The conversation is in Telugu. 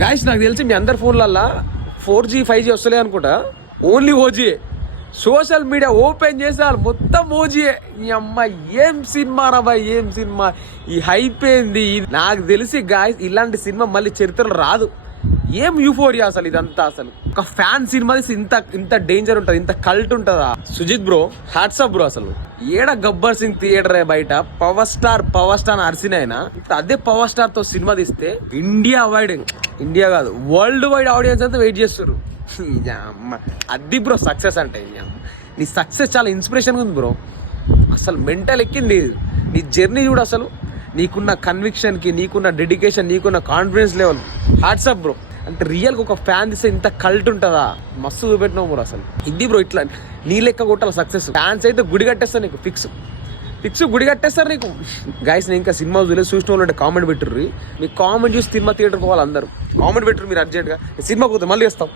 గాయస్ నాకు తెలిసి మీ అందరి ఫోన్లల్లా 4G 5G వస్తలే అనుకుంటా, only OG. Social media open చేసారు మొత్తం ఓజీయే. ఈ అమ్మ ఏం సినిమా రా బాయ్, ఏం సినిమా, ఈ హైప్ ఏంది. నాకు తెలిసి గాయస్ ఇలాంటి సినిమా మళ్ళీ చరిత్రలో రాదు. ఏం యూఫోరియా అసలు ఇదంతా. అసలు ఒక ఫ్యాన్ సినిమా ఇంత ఇంత డేంజర్ ఉంటది, ఇంత కల్ట్ ఉంటదా. Sujeeth bro hats off bro. అసలు ఏడ గబ్బర్ సింగ్ థియేటర్ బయట పవర్ స్టార్ అర్సినైనా అదే పవర్ స్టార్ తో సినిమా తీస్తే ఇండియా వైడ్, ఇండియా కాదు వరల్డ్ వైడ్ ఆడియన్స్ అంతా వెయిట్ చేస్తారు. అది బ్రో సక్సెస్ అంటే. నీ సక్సెస్ చాలా ఇన్స్పిరేషన్ ఉంది బ్రో. అసలు మెంటల్ ఎక్కింది నీ జర్నీ చూడు. అసలు నీకున్న కన్విక్షన్ కి, నీకున్న డెడికేషన్, నీకున్న కాన్ఫిడెన్స్ లెవెల్ హ్యాట్సాప్ బ్రో. అంటే రియల్గా ఒక ఫ్యాన్ తీస్తే ఇంత కల్ట్ ఉంటుందా, మస్తు చూపెట్టినావు బ్రో. అసలు ఇది బ్రో, ఇట్లా నీ లెక్క కొట్టాలి సక్సెస్. ఫ్యాన్స్ అయితే గుడి కట్టేస్తారు నీకు, ఫిక్స్ గుడి కట్టేస్తారు నీకు. గైస్ నేను ఇంకా సినిమా చూసిన వాళ్ళు కామెంట్ పెట్టుర్రి. మీ కామెంట్ చూసి సినిమా థియేటర్ పోవాలి అందరూ. కామెంట్ పెట్టుర్రు మీరు అర్జెంట్గా. సినిమా పోతే మళ్ళీ వేస్తాం.